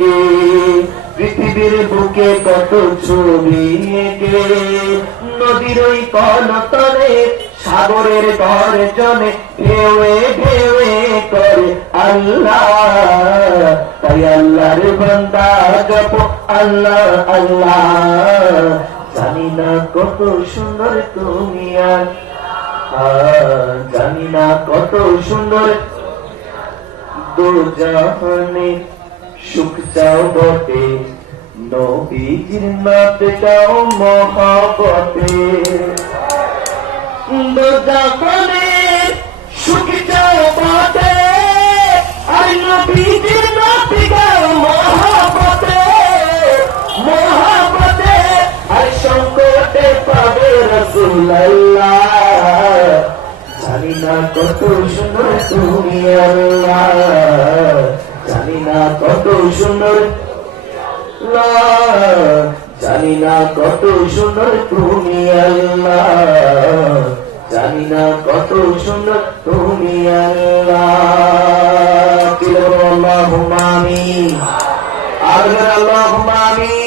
একে পৃথিবীর বুকে কত ছবি একে নদীর ওই কলতলে সাগরের গর্জনে ঢেউয়ে ঢেউয়ে করে আল্লাহ তাই আল্লাহর বান্দা জপ আল্লাহ আল্লাহ জানি না কত সুন্দর তুমি জানি না কত সুন্দর দু জাহানে সুখ চাও বটে নবীজির নাতে চাও মহাবতে দু জাহানে সুখ চাও বটে আর নবীজির নাতে চাও মহাবতে মহাবতে আর সংকটে পাবে রাসূলুল্লাহ জানি না কত সুন্দর তুমি আল্লাহ জানি না কত সুন্দর জানি না কত সুন্দর তুমি আল্লাহ জানি না কত সুন্দর তুমি আল্লাহ আল্লাহুম্মা আমিন আল্লাহুম্মা আমিন